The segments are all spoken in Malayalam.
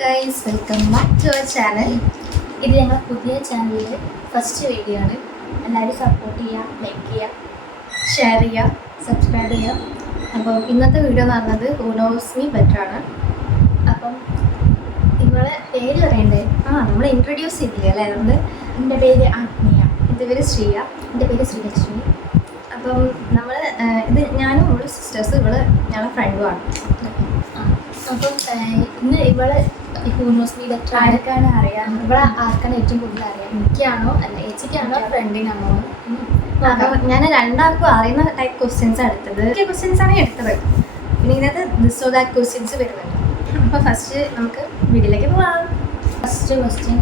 Guys, welcome back to our channel. ഇത് ഞങ്ങളുടെ പുതിയ ചാനലിലെ ഫസ്റ്റ് വീഡിയോ ആണ്. എല്ലാവരും സപ്പോർട്ട് ചെയ്യുക, ലൈക്ക് ചെയ്യുക, ഷെയർ ചെയ്യുക, സബ്സ്ക്രൈബ് ചെയ്യുക. അപ്പം ഇന്നത്തെ വീഡിയോ എന്ന് പറഞ്ഞത് ഹൂ നോസ് മീ ബെറ്റർ ആണ്. അപ്പം നിങ്ങളെ പേര് പറയണ്ടേ? നമ്മൾ ഇൻട്രൊഡ്യൂസ് ചെയ്തില്ലേ അല്ലേ? എൻ്റെ പേര് ആത്മീയ, എൻ്റെ പേര് ശ്രീയ, എൻ്റെ പേര് ശ്രീലക്ഷ്മി. അപ്പം നമ്മൾ ഇത് ഞാനും ഇവിടെ സിസ്റ്റേഴ്സ്, ഇവിടെ ഞങ്ങളുടെ ഫ്രണ്ടുമാണ്. അപ്പം ഇന്ന് ഇവളെ ഹൂ നോസ് മീ ബെറ്റർ ആർക്കാണ് അറിയാം? ഇവിടെ ആർക്കാണ് ഏറ്റവും കൂടുതൽ അറിയാം? എനിക്കാണോ അല്ല ഏച്ചിക്കാണോ ഫ്രണ്ടിനാണോ? അപ്പം ഞാൻ രണ്ടാൾക്കും അറിയുന്ന ടൈപ്പ് ക്വസ്റ്റ്യൻസ് ആണ് എടുത്തത്. ക്വസ്റ്റ്യൻസ് ആണ് എടുത്തത്. പിന്നെ ഇതിനകത്ത് ദിസ് ഓർ ദാറ്റ് ക്വസ്റ്റ്യൻസ് വരുന്നുണ്ട്. അപ്പോൾ ഫസ്റ്റ് നമുക്ക് വീഡിയോയിലേക്ക് പോവാം. ഫസ്റ്റ് ക്വസ്റ്റ്യൻ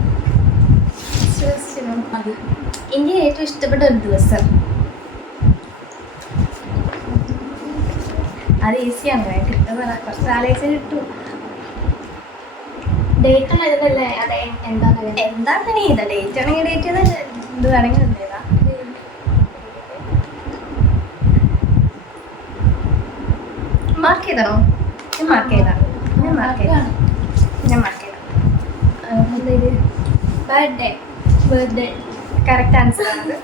മതി. എനിക്ക് ഏറ്റവും ഇഷ്ടപ്പെട്ട ഒരു ദിവസം? അത് ഈസിയാണ്, കിട്ടുന്ന കുറച്ച് ആലോചിച്ച് കിട്ടും. ഡേറ്റ് ആണ് ഇതിലല്ലേ? അതെ, എന്താണ് നീ ഇതാ ഡേറ്റ് ആണെങ്കിൽ ഡേറ്റ് ചെയ്താൽ ഇത് വേണമെങ്കിൽ എന്തേതാ മാർക്ക് ചെയ്തണോ? ഞാൻ മാർക്ക് ചെയ്താ ബർത്ത്ഡേ കറക്റ്റ് ആൻസർ ആണ്.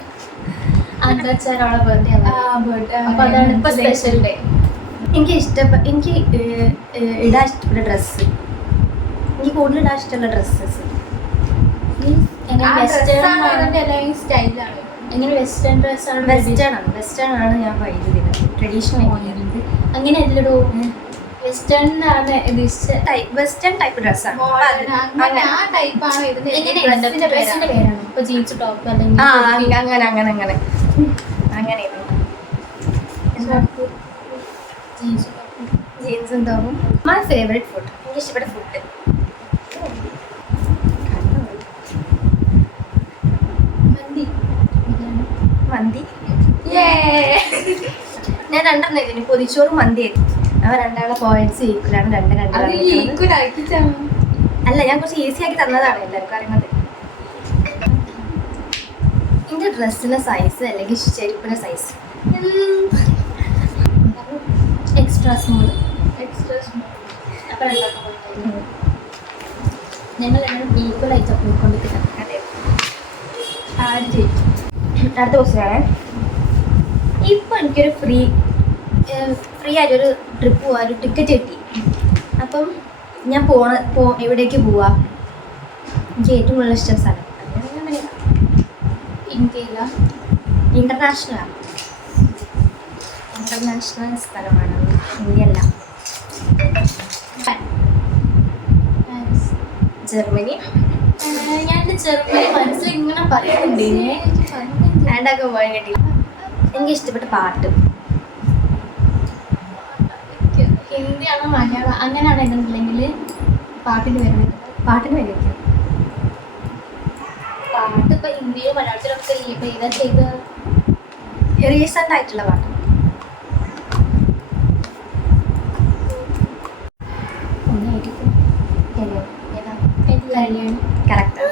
അന്തച്ചാരോളെ ബർത്ത്ഡേ അപ്പോൾ അതാണ് ഇപ്പോൾ സ്പെഷ്യൽ ഡേ. എനിക്ക് ഇടാൻ ഇഷ്ടപ്പെട്ട ഡ്രസ്സ്, എനിക്ക് കൂടുതൽ ഇടാൻ ഇഷ്ടമുള്ള ഡ്രസ്സസ് വെസ്റ്റേൺ ആണ് ഞാൻ വൈദ്യുതി ട്രഡീഷണൽ അങ്ങനെ അതിലിടൂ. വെസ്റ്റേൺ ടൈപ്പ് ഡ്രസ്സാണ്. ജീൻസ് ടോപ്പ് അങ്ങനെ ജീൻസും ടോപ്പും. മൈ ഫേവറേറ്റ് ഫുഡ്, എനിക്ക് ഇഷ്ടപ്പെട്ട ഫുഡ് മന്തി. ഞാൻ രണ്ടെണ്ണം ഇതിന് പൊതിച്ചോറും മന്തി ആയിരുന്നു. അവ രണ്ടാളെ പോയിന്റ്സ് ഈക്വലാണ്. അല്ല, ഞാൻ കുറച്ച് ഈസി ആക്കി തന്നതാണ് എല്ലാവർക്കും അറിയുന്നത്. എൻ്റെ ഡ്രസ്സിൻ്റെ സൈസ് അല്ലെങ്കിൽ ചെരുപ്പിൻ്റെ സൈസ് എക്സ്ട്രാ സ്മോൾ. അപ്പോൾ ഞങ്ങൾ രണ്ടും ഈക്വലായിട്ട് ഉൾക്കൊണ്ടിരിക്കണം. അതെ, ആര് ചെയ്യും? അടുത്ത ക്വസ്റ്റ്യനാണ്. ഇപ്പം എനിക്കൊരു ഫ്രീ ആയിട്ടൊരു ട്രിപ്പ് പോവാൻ ഒരു ടിക്കറ്റ് കിട്ടി. അപ്പം ഞാൻ എവിടേക്ക് പോവാ? എനിക്ക് ഏറ്റവും കൂടുതൽ ഇഷ്ടം സ്ഥലം ഇന്ത്യയിലാണ്, ഇന്റർനാഷണൽ സ്ഥലമാണ്, ഇന്ത്യയല്ല. ജർമ്മനി. ഞാൻ ജർമ്മനി മനസ്സിൽ ഇങ്ങനെ പറയുന്നുണ്ട്, ആണ്ടൊക്കെ പോകാൻ കിട്ടി. എനിക്ക് ഇഷ്ടപ്പെട്ട പാട്ട് ഹിന്ദിയാണോ മലയാളം അങ്ങനെയാണ് എന്നുണ്ടെങ്കിൽ പാട്ടിന് വരുന്നത്. പാട്ട് ഇപ്പം ഹിന്ദിയിലും മലയാളത്തിലൊക്കെ ഇപ്പം ഏതാ ചെയ്ത് റീസെൻ്റ് ആയിട്ടുള്ള പാട്ട്? കറക്റ്റ്.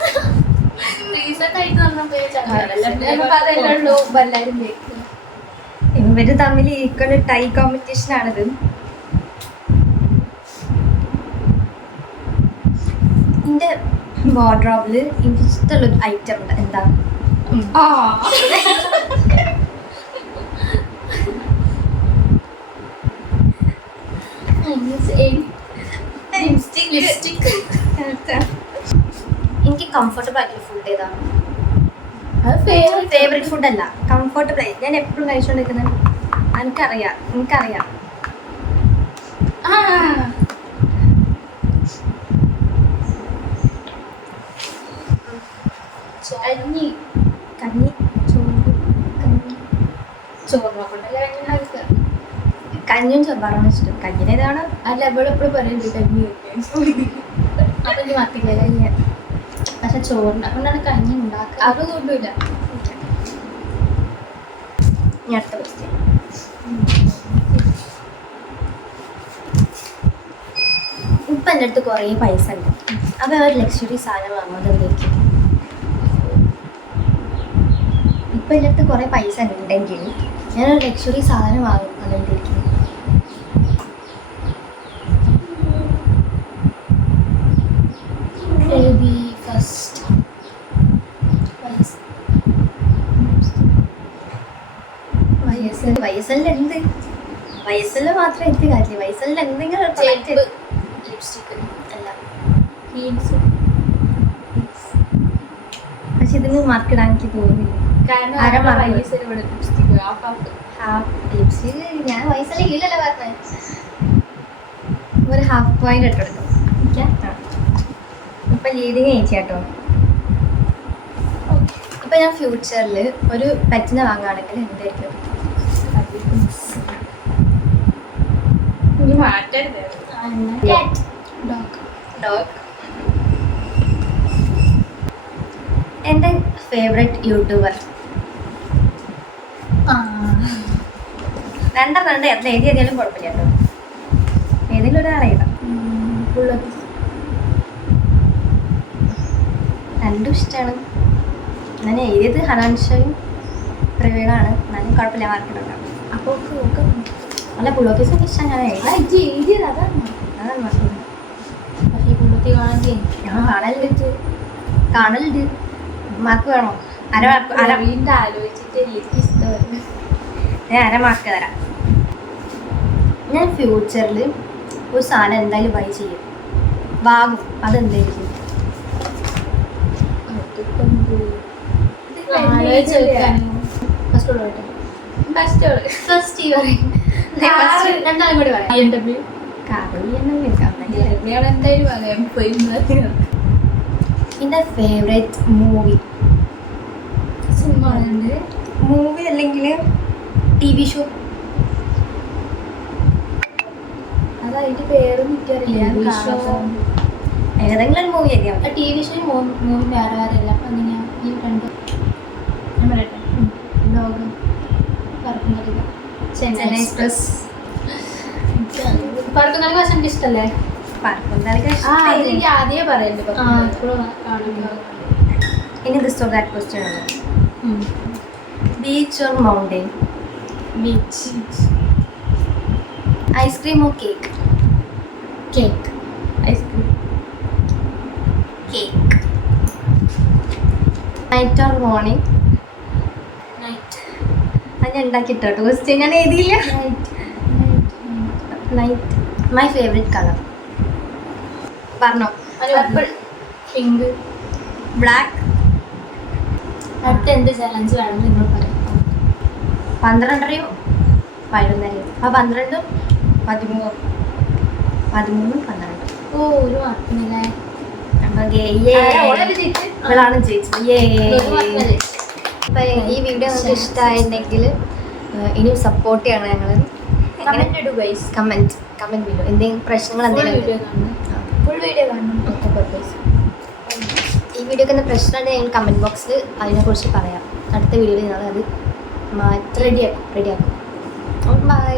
ഇവര് തമ്മിൽ ഈക്വൽ ടൈ കോമ്പറ്റീഷൻ ആണിത്. എൻ്റെ വാർഡ്രോബില് എനിക്ക് ഇഷ്ടമുള്ളൊരു ഐറ്റം ഉണ്ട്. എന്താ? എനിക്ക് കംഫർട്ടബിൾ ആയിട്ടുള്ള ഫുഡ് ഏതാണ്? ഫേവറേറ്റ് ഫുഡല്ല, കംഫർട്ടബിൾ ആയി ഞാൻ എപ്പോഴും കഴിച്ചുകൊണ്ടിരിക്കുന്നത്. എനിക്കറിയാം കഞ്ഞിയും ചോറാണ് ഇഷ്ടം. കഞ്ഞിനേതാണ്? അല്ല, എപ്പോഴും പറയുന്നുണ്ട് കഞ്ഞി അപ്പം ഇനി മാറ്റില്ല. പക്ഷെ ചോറിന് അതുകൊണ്ടാണ് കഞ്ഞി ഉണ്ടാക്കുക. അത് കൊണ്ടുമില്ല. അടുത്ത ക്വസ്റ്റ്യൻ. ഇപ്പം എൻ്റെ അടുത്ത് കുറേ പൈസ ഉണ്ട്. അപ്പോൾ ഒരു ലക്ഷറി സാധനം വാങ്ങുന്നത് എന്തൊക്കെയാണ്? ഇപ്പം എൻ്റെ അടുത്ത് കുറേ പൈസ ഉണ്ടെങ്കിൽ ഞാനൊരു ലക്ഷറി സാധനം വാങ്ങും. അതെന്തൊക്കെയാണ്? ബേബി ഫസ്റ്റ് വയസ്സല്ല എന്ത് വയസ്സല്ല മാത്രം എത്തി കാര്യമില്ല വയസ്സല്ല എന്തെങ്കിലും ലിപ്സ്റ്റിക് അല്ല ഹീൽസ് പക്ഷെ ഇതിന് മാർക്ക് ഇടാൻ എനിക്ക് തോന്നുന്നില്ല കാരണം ലിപ്സ്റ്റിക് ഞാൻ വയസ്സല്ല ഇല്ലല്ലോ പറഞ്ഞത് ഒരു ഹാഫ് പോയിന്റ് ഇട്ടെടുക്കും ഇപ്പം ലീഡിങ് ചേച്ചി കേട്ടോ ഇപ്പം ഞാൻ ഫ്യൂച്ചറിൽ ഒരു പെറ്റിനെ വാങ്ങുകയാണെങ്കിൽ എന്തായിരിക്കും ഡോഗ് എൻ്റെ ഫേവറേറ്റ് യൂട്യൂബർ രണ്ടെണ്ണം എത്ര ഏത് ഏതെങ്കിലും കുഴപ്പമില്ല കേട്ടോ ഏതെങ്കിലും ഒരാളെ ഇടാം രണ്ടും ഇഷ്ടമാണ് ഞാൻ എഴുതിയത് ഹനാൻഷയും പ്രവീണാണ് എന്നാലും കുഴപ്പമില്ല മാർക്കിട്ടുണ്ടാവും അപ്പോൾ അല്ല പുള്ളോക്കേസൊക്കെ ഇഷ്ടമാണ് ഞാൻ എഴുതിയത് അതാണ് അതാണ് മാർക്ക് പക്ഷേ പുള്ളത്തി കാണാൻ ഞാൻ കാണലുണ്ട് മാർക്ക് വേണോ വീണ്ടും ആലോചിച്ചിട്ട് എനിക്ക് ഇഷ്ടമല്ല ഞാൻ അര മാർക്ക് തരാം ഞാൻ ഫ്യൂച്ചറിൽ ഒരു സാധനം എന്തായാലും ബൈ ചെയ്യും വാങ്ങും അതെന്തായിരിക്കും ഫസ്റ്റ് ഇയർ രണ്ടാളും കൂടി പറയാം എന്തായാലും പറയാം പോയി എൻ്റെ ഫേവറേറ്റ് മൂവി സിനിമ മൂവി അല്ലെങ്കിൽ ടി വി ഷോ അതതിന്റെ പേരൊന്നും എനിക്കറിയില്ല ഏതെങ്കിലും ഒരു മൂവി ആയിരിക്കാം ടി വി ഷോ മൂവി വേറെ വേറെ അല്ല അപ്പം എങ്ങനെയാ ഈ രണ്ട് ഞാൻ പറയട്ടെ ലോകം പറക്കുന്നറിയില്ല ചെന്നൈ എക്സ്പ്രസ് പറക്കുന്നറിയ പക്ഷെ എനിക്ക് ഇഷ്ടമല്ലേ എനിക്ക് ആദ്യമേ പറയല്ലേ ഇനി ദിസ് ഓർ ദാറ്റ് ക്വസ്റ്റ്യൻ ആണ് beach or mountain beach ice cream or cake cake ice cream cake night or morning night അത് ഞാൻ ഉണ്ടാക്കിട്ടോ കേട്ടോ ക്വസ്റ്റ്യൻ ഞാൻ എഴുതിയില്ല നൈറ്റ് മൈ ഫേവറേറ്റ് കളർ പറഞ്ഞോ പർപ്പിൾ പിങ്ക് ബ്ലാക്ക് അടുത്ത എന്ത് ചലഞ്ച് വേണം നിങ്ങൾ പറയാം 12:30 11:30 ആ 12 13 12 ഓ ഒരു മാർക്കിനല്ലേ ഇവളാണ് ജയിച്ചത് അപ്പം ഈ വീഡിയോ നിങ്ങൾക്ക് ഇഷ്ടമായിട്ടുണ്ടെങ്കിൽ ഇനിയും സപ്പോർട്ട് ചെയ്യണം ഞങ്ങൾ കമൻറ്റ് വീഡിയോ എന്തെങ്കിലും പ്രശ്നങ്ങൾ എന്തെങ്കിലും ഫുൾ വീഡിയോ കാണണം ഈ വീഡിയോക്ക് എന്താ പ്രശ്നമുണ്ടെങ്കിൽ ഞങ്ങൾ കമൻറ്റ് ബോക്സിൽ അതിനെക്കുറിച്ച് പറയാം അടുത്ത വീഡിയോയിൽ ഞങ്ങൾ അത് റെഡിയാക്കും ബൈ